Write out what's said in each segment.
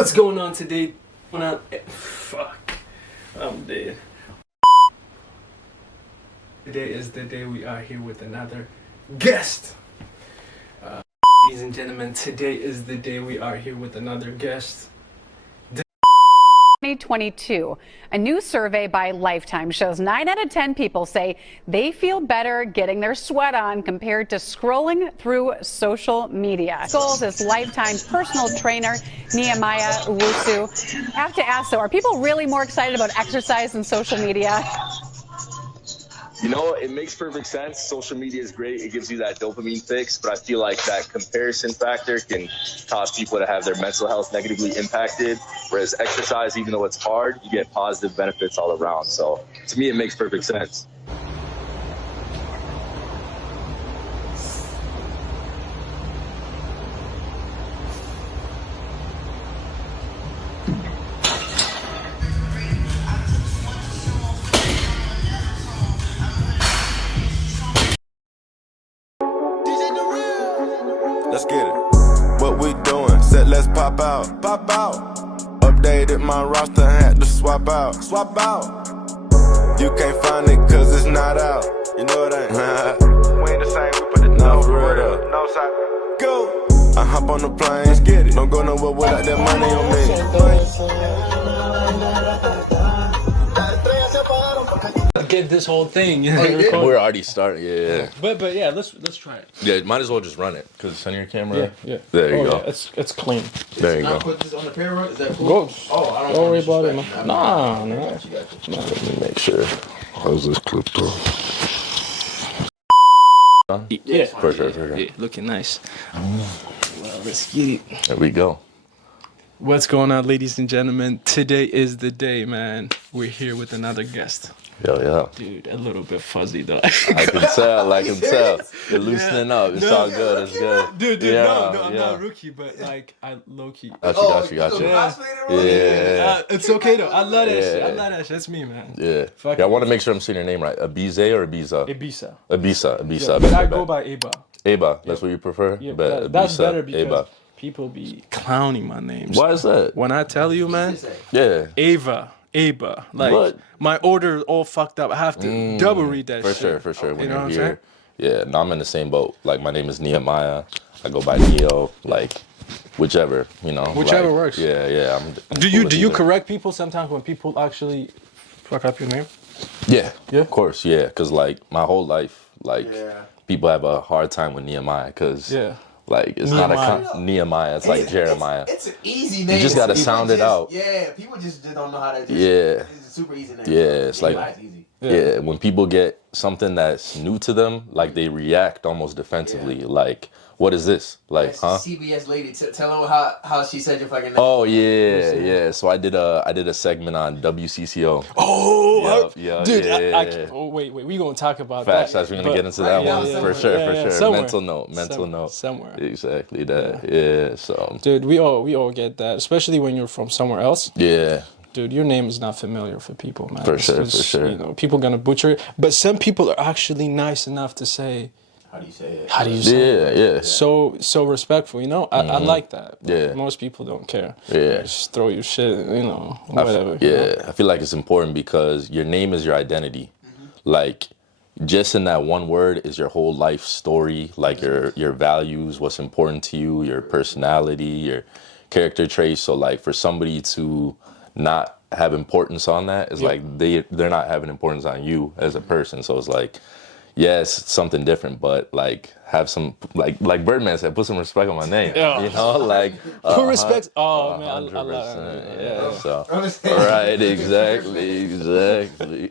What's going on today? Fuck. I'm dead. Today is the day we are here with another guest. Ladies and gentlemen, today is the day we are here with another guest. 2022. A new survey by Lifetime shows 9 out of 10 people say they feel better getting their sweat on compared to scrolling through social media. Goals is Lifetime's personal trainer, Nehemiah Owusu. I have to ask though, are people really more excited about exercise than social media? You know, it makes perfect sense. Social media is great. It gives you that dopamine fix, but I feel like that comparison factor can cause people to have their mental health negatively impacted. Whereas exercise, even though it's hard, you get positive benefits all around. So to me, it makes perfect sense. Let's get it. What we doing? Said let's pop out. Pop out. Updated my roster, had to swap out. Swap out. You can't find it cause it's not out. You know it ain't. We ain't the same, we put it no, for real. No side. Go. I hop on the plane. Let's get it. Don't go nowhere without that money on me. Get this whole thing. We're already starting, yeah. But yeah, let's try it. Yeah, might as well just run it, because it's on your camera. Yeah. There you go. Yeah, it's clean. There you go. Put this on the pair run? Is that cool? Go. Oh, I Don't worry about it, man. Nah. Let me make sure. How's this clip though? Yeah. For sure. Yeah, looking nice. Well, let's get it. There we go. What's going on, ladies and gentlemen? Today is the day, man. We're here with another guest. Yeah. Dude, a little bit fuzzy though. I can tell. You're loosening up. It's all good. It's good. Dude, yeah, no, I'm not a rookie, but like, I low-key. Got you. Yeah. It's okay though. I love that shit. That's That's me, man. Yeah. Fuck I it. want to make sure I'm saying your name right. Abize or Ibiza? Ibiza. Ibiza. Yeah, but I go by Aba. Aba. That's what you prefer? Yeah, Bet. that's Ibiza, better because Aba. people be clowning my names. Why is that? When I tell you, man, Yeah. Aba. Like, What? my order all fucked up. I have to double read that shit. For sure. When You know you're what I'm here. Yeah, no, I'm in the same boat. Like, my name is Nehemiah. I go by Neo. Like, whichever, you know. Whichever like, works. Yeah. I'm Do cool you with either. correct people sometimes when people actually fuck up your name? Yeah. Yeah? Of course, yeah. Because, like, my whole life, like, Yeah. people have a hard time with Nehemiah. Because, Yeah. like, it's Nehemiah. not a Nehemiah. It's like Jeremiah. It's an easy name. You just gotta People sound it just- out. Yeah, people just don't know how to. Yeah. It's a super easy name. Yeah, it's like- It's easy. Yeah, when people get something that's new to them, like, they react almost defensively. Like, what is this? Like, That's huh? CBS lady. Tell them how she said your fucking name. Oh yeah. So I did a segment on WCCO. Oh, Yeah, dude. yeah. Oh, wait. We gonna talk about Facts. that. We're gonna But- get into that yeah, one yeah, for sure. yeah, somewhere. Mental note. Somewhere. Exactly that. Yeah. So. Dude, we all get that, especially when you're from somewhere else. Yeah. Dude, your name is not familiar for people, man. For It's- sure. You know, people gonna butcher it, but some people are actually nice enough to say, How do you say it? "How do you say it?" Yeah. So respectful, you know. I like that. But Yeah. most people don't care. Yeah. Just throw your shit, you know, whatever. you know? I feel like it's important because your name is your identity. Like, just in that one word is your whole life story. Like your values, what's important to you, your personality, your character traits. So like for somebody to not have importance on that is like they're not having importance on you as a person. So it's like, yes, it's something different, but like have some like Birdman said, put some respect on my name. Yeah. You know, like Who respects? Oh man, I love 100%. that. Yeah. So right, exactly.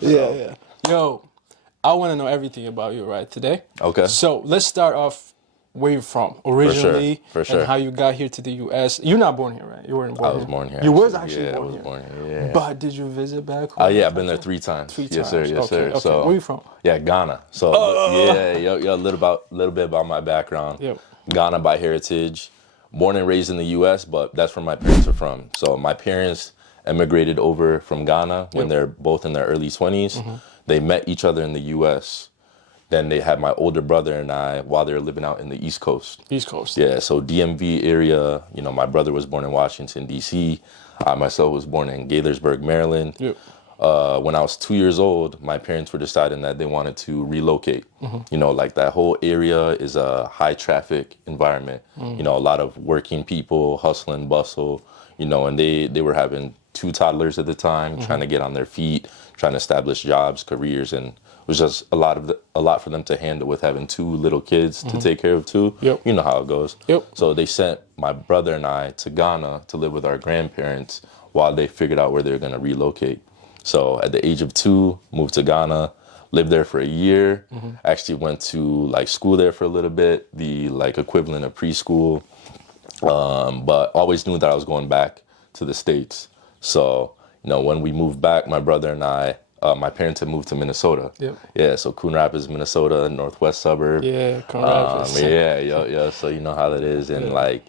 Yeah. Yo, I want to know everything about you right today. Okay. So let's start off where you're from originally, For sure. and how you got here to the U.S. You're not born here, right? You weren't born I here. was born here. You was actually. actually I was born here. Yeah. But did you visit back Oh home? yeah, I've been there 3 times. Yes sir. Okay. So Where you from? yeah, Ghana. So yeah, a little bit about my background. Yep. Ghana by heritage, born and raised in the U.S., but that's where my parents are from. So my parents emigrated over from Ghana when they're both in their early 20s. They met each other in the U.S. Then they had my older brother and I while they were living out in the East Coast. East Coast. Yeah, so DMV area, you know, my brother was born in Washington, D.C. I myself was born in Gaithersburg, Maryland. Yep. When I was 2 years old, my parents were deciding that they wanted to relocate. You know, like that whole area is a high traffic environment. You know, a lot of working people, hustle and bustle, you know, and they were having 2 toddlers at the time, trying to get on their feet, trying to establish jobs, careers, and it was just a lot for them to handle with having 2 little kids to take care of too. Yep. You know how it goes. Yep. So they sent my brother and I to Ghana to live with our grandparents while they figured out where they were going to relocate. So at the age of 2, moved to Ghana, lived there for a year. Actually went to like school there for a little bit, the like equivalent of preschool. But always knew that I was going back to the States. So, you know, when we moved back, my brother and I, my parents had moved to Minnesota. Yep. Yeah, so Coon Rapids, Minnesota, northwest suburb. Yeah, Coon Rapids. Yeah. So you know how that is. And like,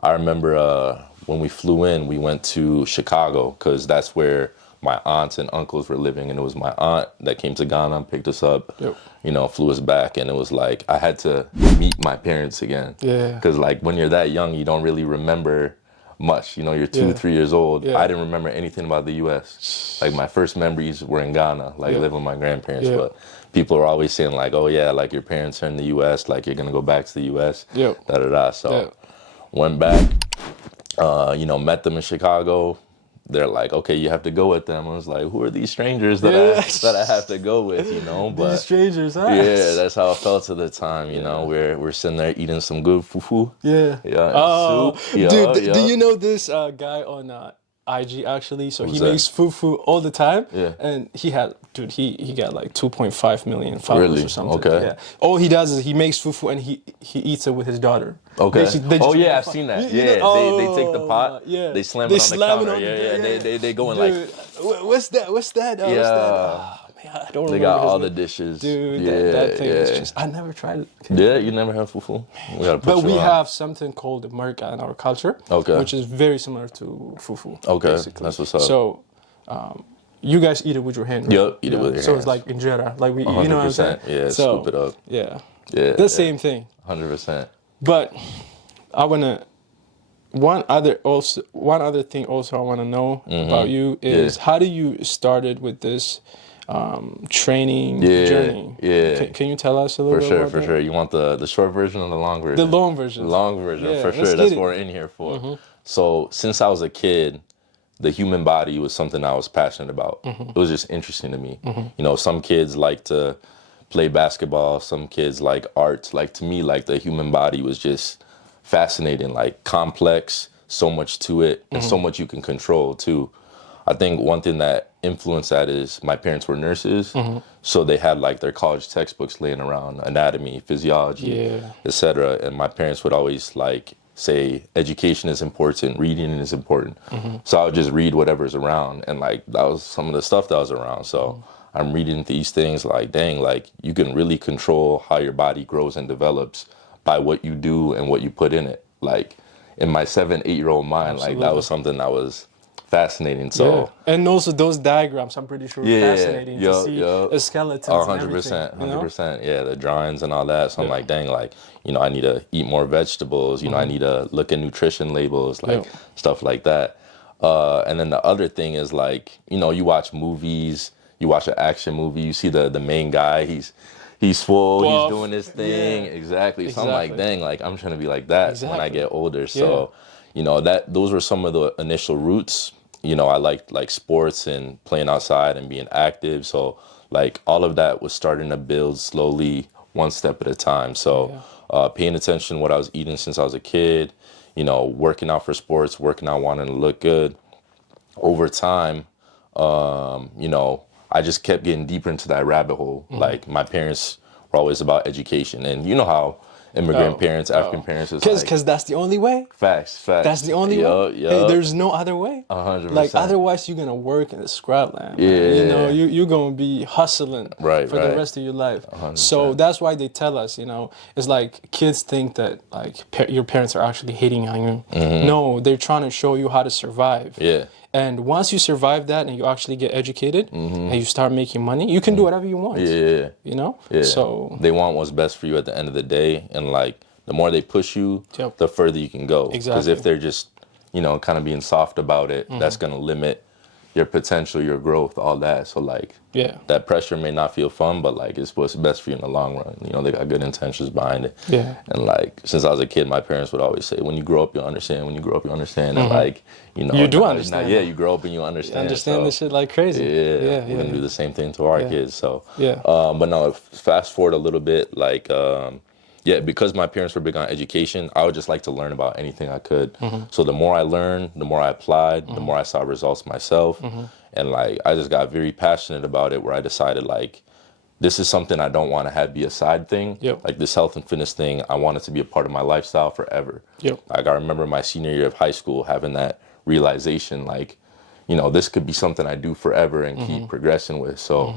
I remember when we flew in, we went to Chicago because that's where my aunts and uncles were living, and it was my aunt that came to Ghana, picked us up, you know, flew us back, and it was like I had to meet my parents again. Yeah. Because like when you're that young, you don't really remember much. You know, you're 2, 3 years old. Yeah. I didn't remember anything about the U.S. Like my first memories were in Ghana, like living with my grandparents. Yeah. But people are always saying like, oh yeah, like your parents are in the U.S., like you're gonna go back to the U.S. Yep. Da da da. So went back, you know, met them in Chicago. They're like, okay, you have to go with them. I was like, who are these strangers that I have to go with, you know? But these strangers, huh? yeah, that's how it felt at the time, you know. We're sitting there eating some good fufu. Yeah. Yeah. Oh, soup. dude, do you know this guy on IG actually? So Who's he that? makes fufu all the time. Yeah. And he got like 2.5 million followers Really? or something. Okay. Yeah. All he does is he makes fufu and he eats it with his daughter. Okay. They just make I've fun. seen that. You Yeah. know- They take the pot. Yeah. They slam it on the counter. Yeah. They go in Dude, like. what's that? What's that? Yeah. Oh, man, I don't They remember got his all name. the dishes. Dude, yeah, that thing is yeah. just, I never tried it. Yeah, you never had fufu. We gotta put But you we on. have something called America in our culture, Okay. which is very similar to fufu. Okay, basically. that's what's up. So, you guys eat it with your hand, right? Yep, eat it with your So hands. it's like injera, like we, 100%. you know what I'm saying? Yeah, so, scoop it up. Yeah, Yeah. the same thing. 100%. But I wanna one other thing also I wanna know about you is how do you started with this training journey? Yeah. Can you tell us a little bit about For that? sure. You want the short version or the long version? The long version. The long version, Yeah, for let's sure. get That's it. what we're in here for. So since I was a kid, the human body was something I was passionate about. It was just interesting to me. You know, some kids like to play basketball, some kids like art. Like to me, like the human body was just fascinating, like complex, so much to it, and so much you can control too. I think one thing that influenced that is my parents were nurses, so they had like their college textbooks laying around, anatomy, physiology, etc. And my parents would always like say education is important, reading is important. So I would just read whatever's around, and like that was some of the stuff that was around. So I'm reading these things like, dang, like you can really control how your body grows and develops by what you do and what you put in it. Like in my 7, 8-year-old mind, like that was something that was fascinating. So and also those diagrams, I'm pretty sure, fascinating to see a skeleton. 100%, 100%. Yeah, the drawings and all that. So I'm like, dang, like, you know, I need to eat more vegetables. You know, I need to look at nutrition labels, like stuff like that. And then the other thing is like, you know, you watch movies, you watch an action movie, you see the main guy, he's full, Buff. he's doing his thing. Exactly. So I'm like, dang, like I'm trying to be like that when I get older. So, you know, those were some of the initial roots. You know, I liked like sports and playing outside and being active. So like all of that was starting to build slowly, one step at a time. So paying attention to what I was eating since I was a kid, you know, working out for sports, working out, wanting to look good. Over time, you know, I just kept getting deeper into that rabbit hole. Like my parents were always about education, and you know how immigrant parents, African parents is like, because that's the only way. Facts. That's the only way. Hey, there's no other way. 100%. Like otherwise, you're gonna work in the scrapland. Yeah. Man. You know, you're gonna be hustling for the right. rest of your life. 100%. So that's why they tell us. You know, it's like kids think that like your parents are actually hating on you. No, they're trying to show you how to survive. Yeah. And once you survive that and you actually get educated and you start making money, you can do whatever you want. Yeah. You know? Yeah. So they want what's best for you at the end of the day, and like the more they push you, Yep. the further you can go. Because Exactly. if they're just, you know, kind of being soft about it, that's gonna limit your potential, your growth, all that. So like, yeah. that pressure may not feel fun, but like it's what's best for you in the long run. You know, they got good intentions behind it. Yeah. And like since I was a kid, my parents would always say, "When you grow up, you'll understand. When you grow up, you'll understand." And like, you know, You do now- understand. now, yeah, you grow up and you understand. Understand so, this shit like crazy. Yeah, we're gonna do the same thing to our kids. So Yeah. but no, fast forward a little bit, like yeah, because my parents were big on education, I would just like to learn about anything I could. So the more I learned, the more I applied, the more I saw results myself. And like I just got very passionate about it, where I decided like this is something I don't want to have be a side thing. Yep. Like this health and fitness thing, I want it to be a part of my lifestyle forever. Yep. Like I remember my senior year of high school having that realization, like, you know, this could be something I do forever and keep progressing with. So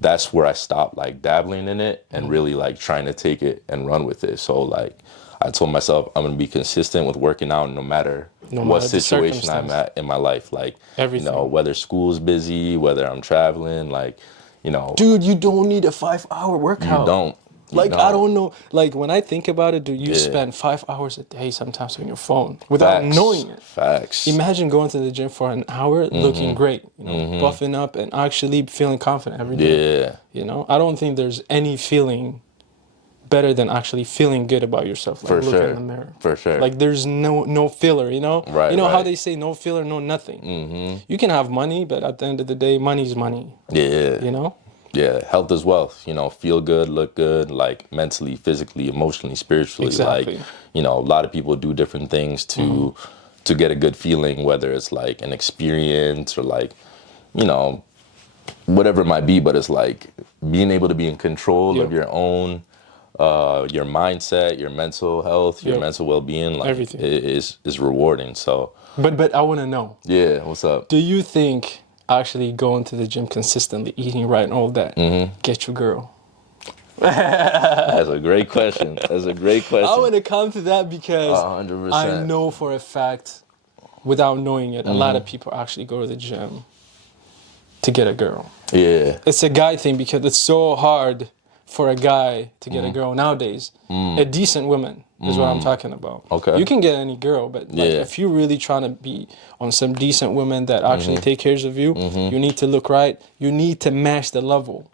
that's where I stopped like dabbling in it and really like trying to take it and run with it. So like I told myself I'm gonna be consistent with working out no matter what the situation I'm circumstance. at in my life. Like, Everything. you know, whether school's busy, whether I'm traveling, like, you know, Dude, you don't need a 5-hour workout. you don't. You Like, I don't know. Like, when I think about it, dude, you Yeah. spend 5 hours a day sometimes on your phone without Facts. knowing it. Facts. Imagine going to the gym for an hour looking great, you know, buffing up and actually feeling confident every day. Yeah. You know, I don't think there's any feeling better than actually feeling good about yourself. Like For looking sure. in the mirror. For sure. Like there's no filler, you know? Right, You know how right. they say no filler, no nothing. You can have money, but at the end of the day, money's money. Yeah. You know? Yeah, health is wealth. You know, feel good, look good, like mentally, physically, emotionally, spiritually. Exactly. Like, you know, a lot of people do different things to get a good feeling, whether it's like an experience or like, you know, whatever it might be. But it's like being able to be in control Yep. of your own, your mindset, your mental health, your Yep. mental well-being. Like, Everything. is rewarding. So, But I want to know, yeah, what's up? do you think actually going to the gym consistently, eating right and all that, get your girl? That's a great question. That's a great question. I want to come to that because 100%. I know for a fact, without knowing it, a lot of people actually go to the gym to get a girl. Yeah. It's a guy thing because it's so hard for a guy to get a girl nowadays. A decent woman is what I'm talking about. Okay. You can get any girl, but like, Yeah. if you're really trying to be on some decent women that actually take care of you, you need to look right. You need to match the level.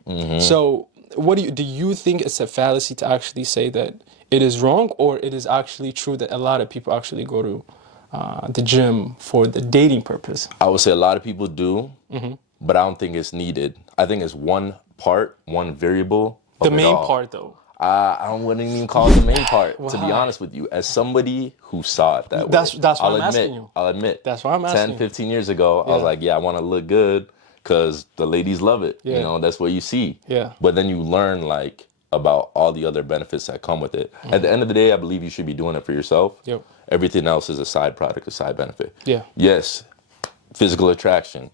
So what do you think it's a fallacy to actually say that it is wrong, or it is actually true that a lot of people actually go to the gym for the dating purpose? I would say a lot of people do, but I don't think it's needed. I think it's one part, one variable. Of The it main all. part though. I wouldn't even call it the main part, to be Why? honest with you. As somebody who saw it that way. That's why I'll I'm admit, asking you. I'll admit. That's why I'm asking 10, you. 15 years ago, I was Yeah. like, yeah, I want to look good because the ladies love it. Yeah. You know, that's what you see. Yeah. But then you learn like about all the other benefits that come with it. At the end of the day, I believe you should be doing it for yourself. Yep. Everything else is a side product, a side benefit. Yeah. Yes, physical attraction.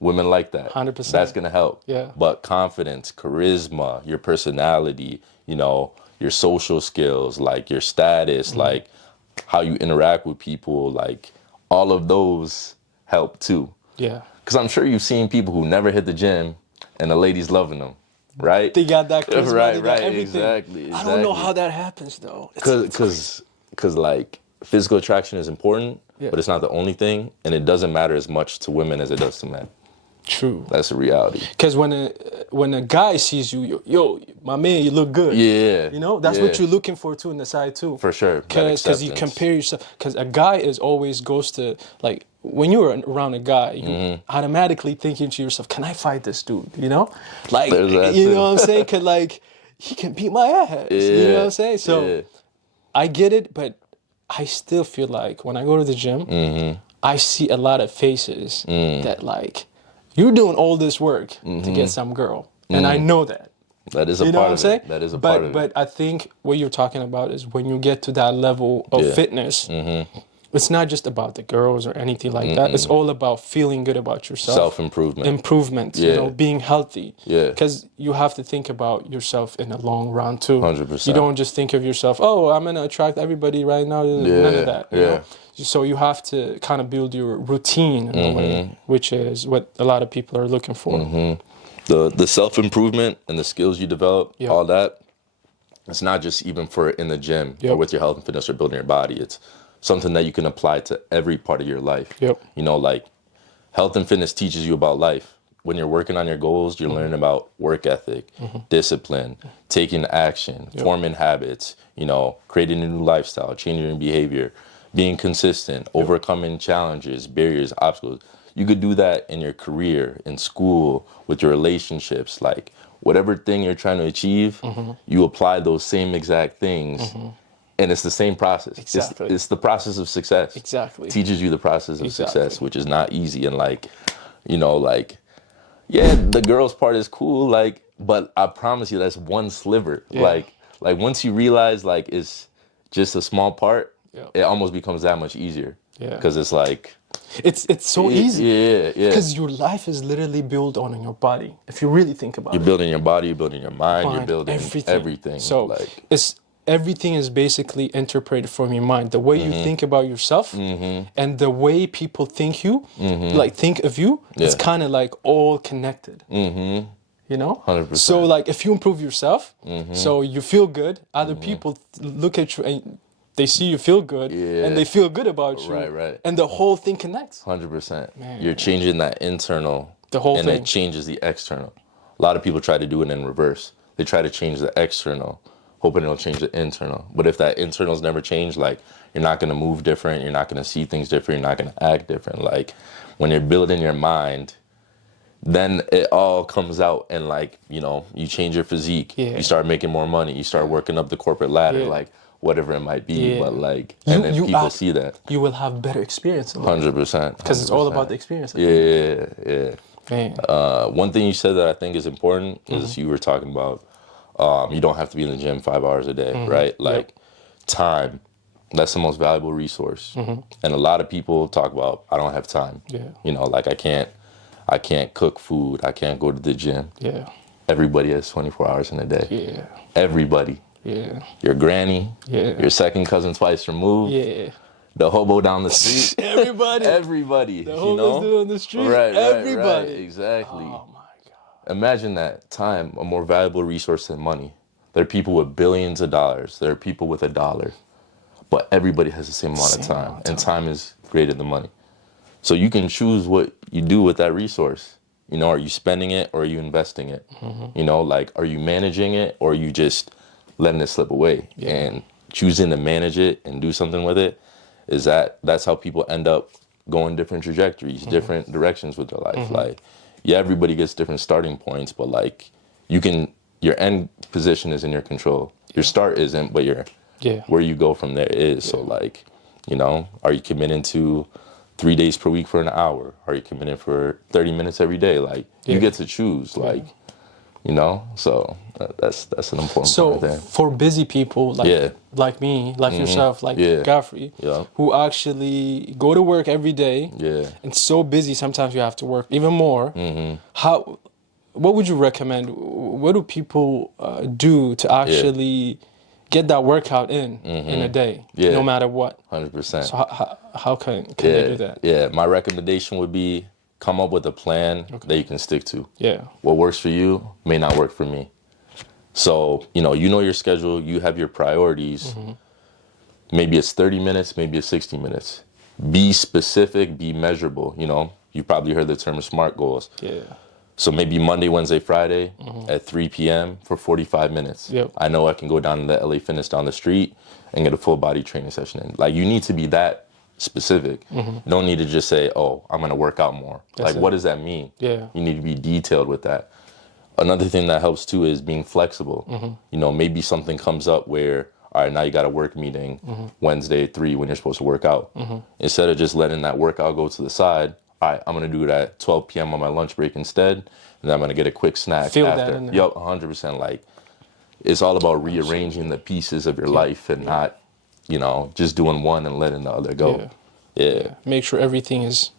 Women like that. 100%. That's going to help. Yeah. But confidence, charisma, your personality, you know, your social skills, like your status, like how you interact with people, like all of those help too. Yeah. Because I'm sure you've seen people who never hit the gym and the ladies loving them, right? They got that charisma, Right, they got right, everything. exactly, I don't know exactly. how that happens though. It's Because like physical attraction is important, Yeah. but it's not the only thing, and it doesn't matter as much to women as it does to men. true. That's the reality. Because when a guy sees you, yo, my man, you look good. Yeah. You know, that's what yeah. you're looking for too in the side too. For sure. That Because you acceptance. compare yourself. Because a guy is always goes to like when you're around a guy, you automatically thinking to yourself, "Can I fight this dude?" You know, like There's that you too. know what I'm saying? Cause like he can beat my ass. You know what I'm saying? So yeah. I get it, but I still feel like when I go to the gym, I see a lot of faces that like you're doing all this work to get some girl, and I know that. That is a You know part what I'm of saying? it. That is a part of But it. I think what you're talking about is when you get to that level of Yeah. fitness, it's not just about the girls or anything like that. It's all about feeling good about yourself. Self-improvement. You know, being healthy. Yeah. Because you have to think about yourself in the long run too. 100%. You don't just think of yourself, oh, I'm gonna attract everybody right now. None of that. You know? So you have to kind of build your routine in a way, which is what a lot of people are looking for. The self-improvement and the skills you develop, all that, it's not just even for in the gym or with your health and fitness or building your body. It's something that you can apply to every part of your life. You know, like health and fitness teaches you about life. When you're working on your goals, you're learning about work ethic, discipline, taking action, forming habits, you know, creating a new lifestyle, changing your behavior, being consistent, overcoming challenges, barriers, obstacles. You could do that in your career, in school, with your relationships, like whatever thing you're trying to achieve, you apply those same exact things. And it's the same process. Exactly. It's the process of success. Exactly. Teaches you the process of success, which is not easy. And like, you know, like, yeah, the girls part is cool, like, but I promise you that's one sliver. Like once you realize like it's just a small part, it almost becomes that much easier. Because it's like, it's so easy. Yeah. Because your life is literally built on your body. If you really think about it. You're building your body, you're building your mind, you're building everything. So like, everything is basically interpreted from your mind. The way you think about yourself and the way people think like think of you, it's kind of like all connected. You know? 100%. So like if you improve yourself, so you feel good, other people look at you and they see you feel good and they feel good about you. Right. And the whole thing connects. 100%. You're changing that internal, the whole and thing. it changes the external. A lot of people try to do it in reverse. They try to change the external, hoping it'll change the internal. But if that internal's never changed, like you're not gonna move different, you're not gonna see things different, you're not gonna act different. Like when you're building your mind, then it all comes out and like, you know, you change your physique, you start making more money, you start working up the corporate ladder, like whatever it might be, but like, and then people see that. You will have better experience. 100%. Because it's all about the experience. Yeah. Man. One thing you said that I think is important is you were talking about you don't have to be in the gym 5 hours a day, right? Like time, that's the most valuable resource. And a lot of people talk about, I don't have time. You know, like I can't cook food, I can't go to the gym. Everybody has 24 hours in a day. Everybody. Your granny, your second cousin twice removed, the hobo down the street, everybody, the you know, dude on the street, right, exactly. Oh my God! Imagine that time, a more valuable resource than money. There are people with billions of dollars. There are people with $1, but everybody has the same amount of time, and time is greater than money. So you can choose what you do with that resource. You know, are you spending it or are you investing it? You know, like, are you managing it or are you just letting it slip away? And choosing to manage it and do something with it, that's how people end up going different trajectories, different directions with their life. Like, yeah, everybody gets different starting points, but like your end position is in your control. Your start isn't, but where you go from there is. So like, you know, are you committing to 3 days per week for an hour? Are you committing for 30 minutes every day? Like, you get to choose, like, you know, so that's an important point there. For busy people like me, like yourself, like Godfrey, who actually go to work every day, and so busy sometimes you have to work even more. What would you recommend? What do people do to actually get that workout in a day, no matter what? 100%. So how can they do that? Yeah, my recommendation would be come up with a plan that you can stick to. What works for you may not work for me. So, you know your schedule, you have your priorities. Maybe it's 30 minutes, maybe it's 60 minutes. Be specific, be measurable. You know, you've probably heard the term SMART goals. So maybe Monday, Wednesday, Friday at 3 p.m. for 45 minutes. I know I can go down to the LA Fitness down the street and get a full body training session in. Like, you need to be that specific. You don't need to just say, oh, I'm going to work out more. What does that mean? You need to be detailed with that. Another thing that helps too is being flexible. You know, maybe something comes up where, all right, now you got a work meeting Wednesday at 3 when you're supposed to work out. Instead of just letting that workout go to the side, all right, I'm going to do it at 12 p.m. on my lunch break instead, and then I'm going to get a quick snack after. That in there. Yup, 100%. Like, it's all about rearranging the pieces of your life and not, you know, just doing one and letting the other go. Yeah. Make sure everything is.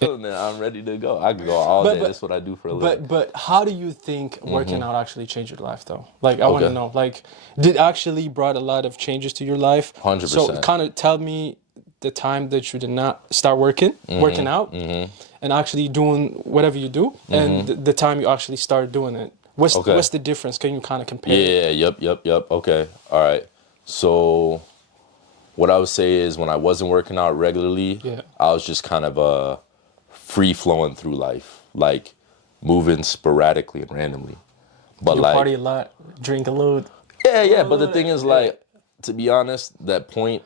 Man, I'm ready to go. I could go all day. That's what I do for a living. But how do you think working out actually changed your life though? Like I want to Okay. know. Like, did actually brought a lot of changes to your life? 100%. So kind of tell me the time that you did not start working out, and actually doing whatever you do, and the time you actually started doing it. What's the difference? Can you kind of compare? Yeah, yep. Okay, all right. So what I would say is when I wasn't working out regularly, I was just kind of free flowing through life, like moving sporadically and randomly. But You like party a lot, drink a load. Yeah. But the thing is, like, to be honest, that point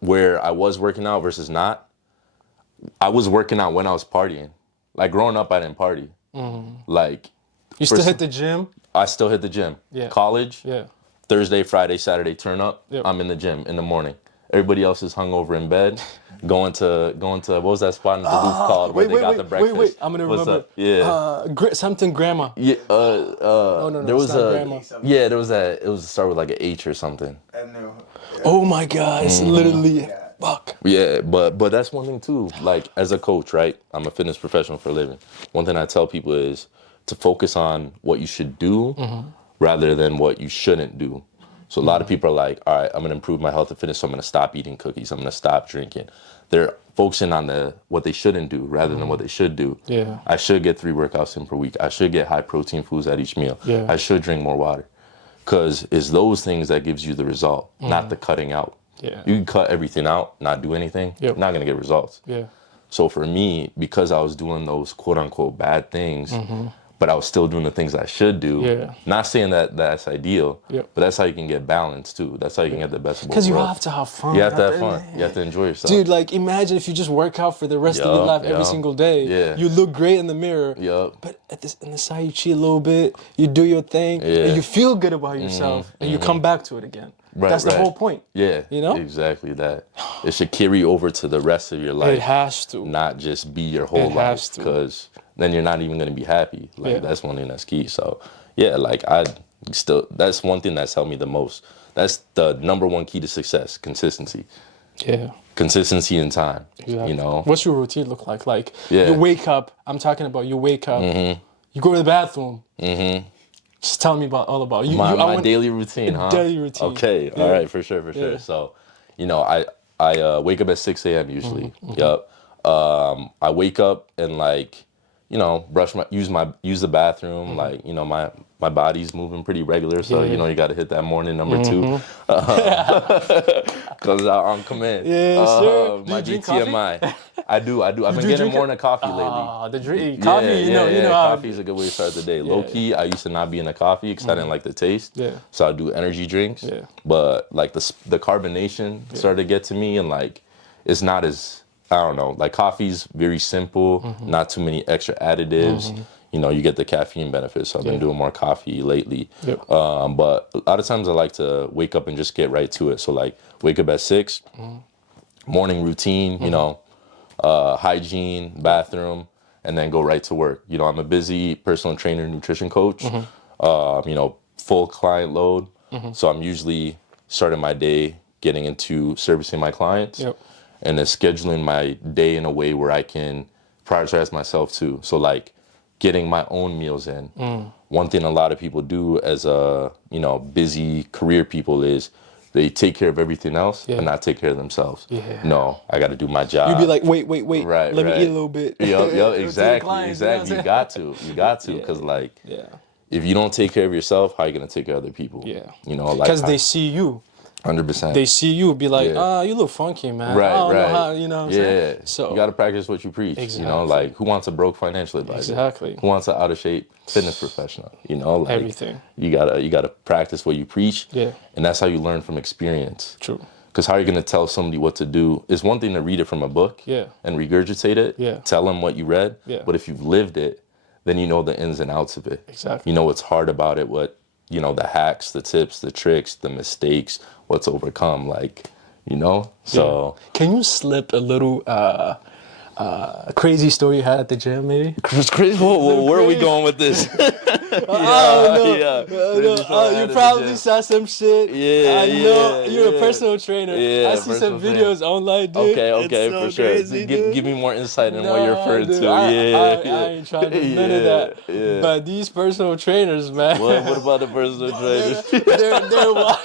where I was working out versus not, I was working out when I was partying. Like growing up, I didn't party. Like You still hit the gym? I still hit the gym. Yeah. College. Yeah. Thursday, Friday, Saturday, turn up. Yep. I'm in the gym in the morning. Everybody else is hungover in bed, going to what was that spot in Duluth called where they got the breakfast? Wait, I'm gonna What's remember. up? Yeah. Something grandma. Yeah. no, there was it's not a grandma. there was it was start with like an H or something. Oh my God, it's literally fuck. Yeah, but that's one thing too. Like as a coach, right? I'm a fitness professional for a living. One thing I tell people is to focus on what you should do rather than what you shouldn't do. So a lot of people are like, all right, I'm gonna improve my health and fitness, so I'm gonna stop eating cookies. I'm gonna stop drinking. They're focusing on what they shouldn't do rather than what they should do. Yeah. I should get 3 workouts in per week. I should get high protein foods at each meal. Yeah. I should drink more water. Because it's those things that gives you the result, not the cutting out. Yeah. You can cut everything out, not do anything, Yep. not gonna get results. Yeah. So for me, because I was doing those quote unquote bad things, but I was still doing the things I should do. Yeah. Not saying that that's ideal, Yep. but that's how you can get balance too. That's how you can get the best of both Because you worlds. have to have fun. You have to have fun. You have to enjoy yourself. Dude, like imagine if you just work out for the rest of your life every single day. Yeah. You look great in the mirror. Yup. But on the side you cheat a little bit, you do your thing, and you feel good about yourself, and you come back to it again. Right, That's the right. whole point. Yeah. You know? Exactly that. It should carry over to the rest of your life. It has to. Not just be your whole It life, has to. because then you're not even going to be happy. Like Yeah. that's one thing that's key. So yeah, like that's one thing that's helped me the most. That's the number one key to success: consistency. Yeah. Consistency in time. Exactly. You know. What's your routine look like? Like Yeah. you wake up. I'm talking about you wake up. You go to the bathroom. Just tell me all about you. My daily routine, huh? Daily routine. Okay. Yeah. All right. For sure. Yeah. So, you know, I wake up at 6 a.m. usually. Yup. I wake up and like, you know, use the bathroom. Like, you know, my body's moving pretty regular. So, Yeah. you know, you got to hit that morning number 2. Because I'm command. Yeah, sir. Do My you drink GTMI. I do. I've been do getting drink more it? into coffee lately. The drink, coffee. You know how. Coffee is a good way to start the day. Low key, I used to not be into coffee because I didn't like the taste. Yeah. So I do energy drinks. Yeah. But like the carbonation started to get to me, and like it's not as, I don't know. Like coffee's very simple, not too many extra additives. You know, you get the caffeine benefits. So I've been doing more coffee lately. Yep. But a lot of times I like to wake up and just get right to it. So like wake up at 6, morning routine. You know. Hygiene, bathroom, and then go right to work. You know, I'm a busy personal trainer, nutrition coach. You know, full client load. So I'm usually starting my day getting into servicing my clients, Yep. and then scheduling my day in a way where I can prioritize myself too. So like getting my own meals in. One thing a lot of people do as busy career people is they take care of everything else but not take care of themselves. Yeah. No, I got to do my job. You'd be like, wait. Right, Let me right. eat a little bit. Yep, To the exactly, clients, you know what I'm You saying? got to, because like, Yeah. if you don't take care of yourself, how are you gonna take care of other people? Yeah. You know, like Because they see you. 100%. They see you be like, Yeah. you look funky, man. Right, I don't know right. how, you know what I'm saying? So you got to practice what you preach. You know, Exactly. like who wants a broke financial advisor? Exactly. Who wants an out of shape fitness professional? You know, like Everything. You gotta practice what you preach. Yeah. And that's how you learn from experience. True. Because how are you gonna tell somebody what to do? It's one thing to read it from a book. Yeah. And regurgitate it. Yeah. Tell them what you read. Yeah. But if you've lived it, then you know the ins and outs of it. Exactly. You know what's hard about it. What the hacks, the tips, the tricks, the mistakes, what's overcome. Like, you know. So Can you slip a little crazy story you had at the gym, maybe? It's crazy. Where are we going with this? You probably saw some shit. Yeah, I know yeah, you're a yeah. personal trainer. Yeah, I see some personal videos online, dude. Okay, It's so for sure. crazy, dude. Give me more insight on what you're referring Dude, to. I Yeah, ain't trying to do none of that. Yeah. But these personal trainers, man. What about the personal trainers? they're wild.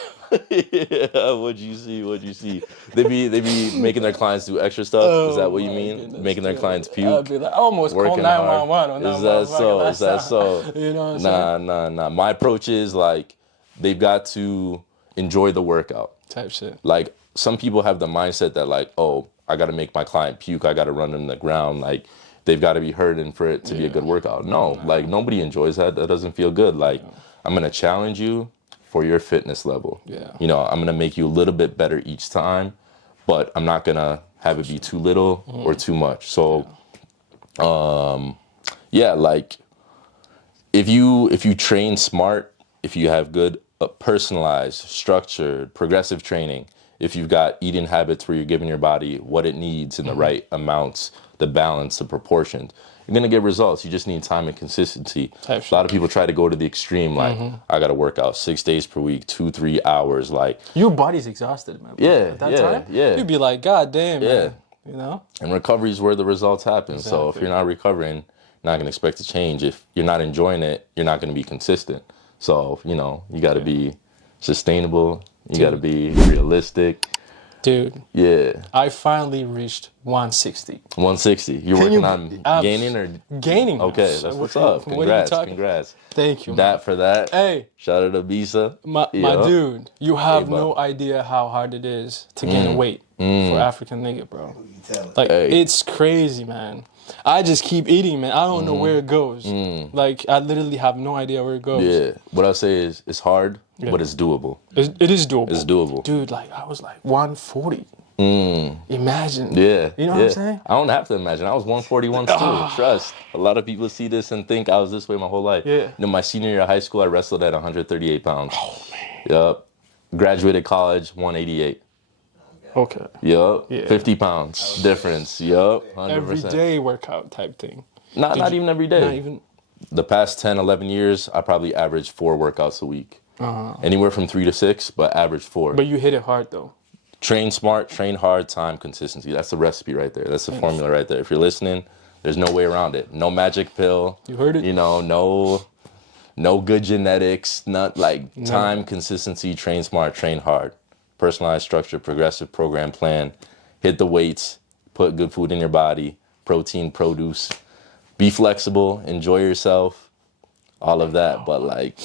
Yeah, what'd you see? They be making their clients do extra stuff. Is that what you mean? Goodness, making their dude. clients I'd puke? be like, I almost call Working 911 hard. on Is that so? motherfucker. Is that so? You know what I'm saying? Nah. My approach is like they've got to enjoy the workout. Type shit. Like some people have the mindset that like, oh, I got to make my client puke. I got to run them to the ground. Like they've got to be hurting for it to be a good workout. No, like nobody enjoys that. That doesn't feel good. Like I'm gonna challenge you for your fitness level. Yeah. You know, I'm gonna make you a little bit better each time, but I'm not gonna have it be too little or too much. So, like if you train smart, if you have good personalized, structured, progressive training, if you've got eating habits where you're giving your body what it needs in the right amounts, the balance, the proportions, you're gonna get results. You just need time and consistency. A lot of people try to go to the extreme, like I gotta work out 6 days per week, 2-3 hours. Like Your body's exhausted, man. At that time, you'd be like, God damn, man. You know? And recovery is where the results happen. So if you're not recovering, you're not gonna expect to change. If you're not enjoying it, you're not gonna be consistent. So, you know, you gotta be sustainable. You gotta be realistic. Dude. Yeah. I finally reached 160. 160. You're working on gaining or gaining? Okay, that's what's up. Congrats. Thank you. That for that. Hey. Shout out to Bisa. My dude, you have no idea how hard it is to gain weight for African nigga, bro. Like it's crazy, man. I just keep eating, man. I don't know where it goes. Like I literally have no idea where it goes. Yeah. What I'll say is it's hard, but it's doable. It is doable. It's doable. Dude, like I was like 140. Imagine. Yeah. You know what I'm saying? I don't have to imagine. I was 140 once too. Trust. A lot of people see this and think I was this way my whole life. Yeah. You know, my senior year of high school, I wrestled at 138 pounds. Oh man. Yup. Graduated college, 188. Okay. Yup. Yeah. 50 pounds difference. Yup. 100%. Every day workout type thing. Not even every day. Not even. The past 10, 11 years, I probably averaged 4 workouts a week. Anywhere from 3 to 6, but average 4. But you hit it hard though. Train smart, train hard, time, consistency. That's the recipe right there. That's the formula right there. If you're listening, there's no way around it. No magic pill. You heard it. You know, no good genetics. Not like time, consistency, train smart, train hard. Personalized structure, progressive program plan. Hit the weights. Put good food in your body. Protein, produce. Be flexible. Enjoy yourself. All of that. But like...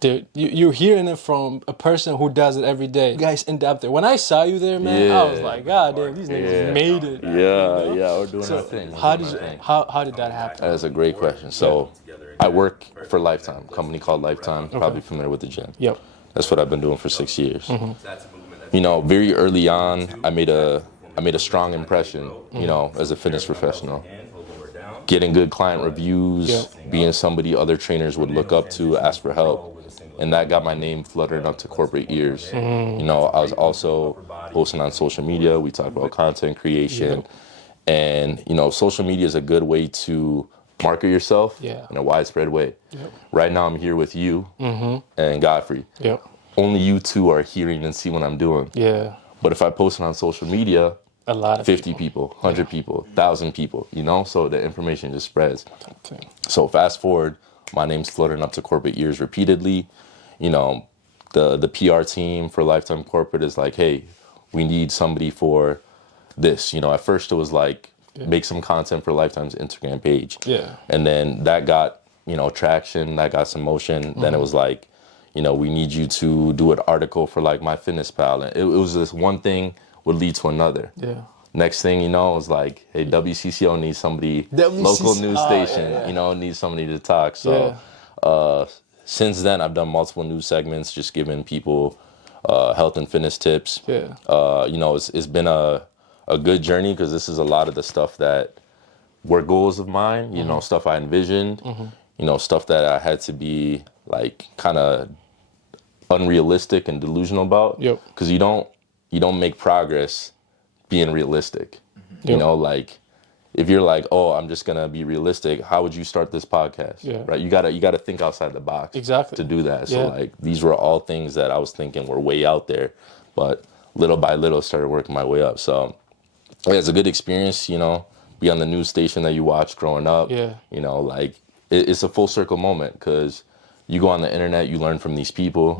Dude, you're hearing it from a person who does it every day. You guys in depth there. When I saw you there, man, I was like, God damn, these niggas made it. Yeah, we're doing our thing. How did that happen? That's a great question. So, I work for Lifetime, a company called Lifetime. Probably familiar with the gym. Yep. That's what I've been doing for 6 years. You know, very early on, I made a strong impression. You know, as a fitness professional, getting good client reviews, being somebody other trainers would look up to, ask for help. And that got my name fluttering up to corporate ears. You know, I was also posting on social media. We talked about content creation. And, you know, social media is a good way to market yourself in a widespread way. Right now, I'm here with you and Godfrey. Only you two are hearing and see what I'm doing. But if I post it on social media, a lot of 50 people, 100 people, 1,000 people, you know? So the information just spreads. So fast forward, my name's fluttering up to corporate ears repeatedly. You know, the PR team for Lifetime Corporate is like, hey, we need somebody for this. You know, at first it was like, make some content for Lifetime's Instagram page. And then that got, you know, traction, that got some motion. Then it was like, you know, we need you to do an article for like MyFitnessPal. And it was this one thing would lead to another. Next thing you know, it was like, hey, WCCO needs somebody, local news station, you know, needs somebody to talk. So since then, I've done multiple news segments, just giving people health and fitness tips. You know, it's been a good journey because this is a lot of the stuff that were goals of mine, you know, stuff I envisioned, you know, stuff that I had to be like kind of unrealistic and delusional about. Because you don't make progress being realistic. You know, like if you're like, oh, I'm just gonna be realistic, how would you start this podcast? Yeah. Right. You gotta think outside the box. Exactly. To do that. So Yeah. like these were all things that I was thinking were way out there, but little by little started working my way up. So yeah, it's a good experience, you know, be on the news station that you watched growing up. Yeah. You know, like it's a full circle moment because you go on the internet, you learn from these people.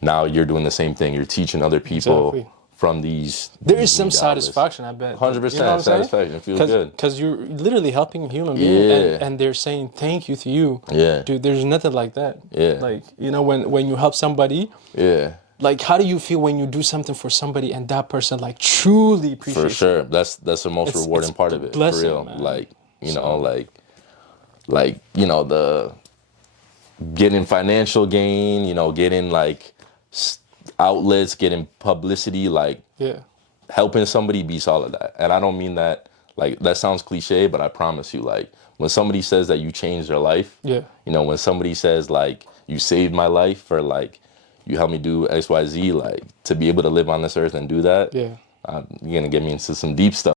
Now you're doing the same thing. You're teaching other people Exactly. from these. There these is some media outlets. satisfaction, I bet. 100% satisfaction. It feels good. Because you're literally helping a human being, Yeah. and they're saying thank you to you. Yeah. Dude, there's nothing like that. Yeah. Like, you know, when you help somebody, Yeah. like, how do you feel when you do something for somebody and that person, like, truly appreciates For sure. it? That's the most It's- rewarding it's part of it. blessing, for real. man. Like, you know, like, you know, the getting financial gain, you know, getting like outlets, getting publicity, like Yeah. helping somebody beats all of that. And I don't mean that, like, that sounds cliche, but I promise you, like, when somebody says that you changed their life, Yeah. you know, when somebody says, like, you saved my life, or, like, you helped me do XYZ, like, to be able to live on this earth and do that, Yeah. you're going to get me into some deep stuff.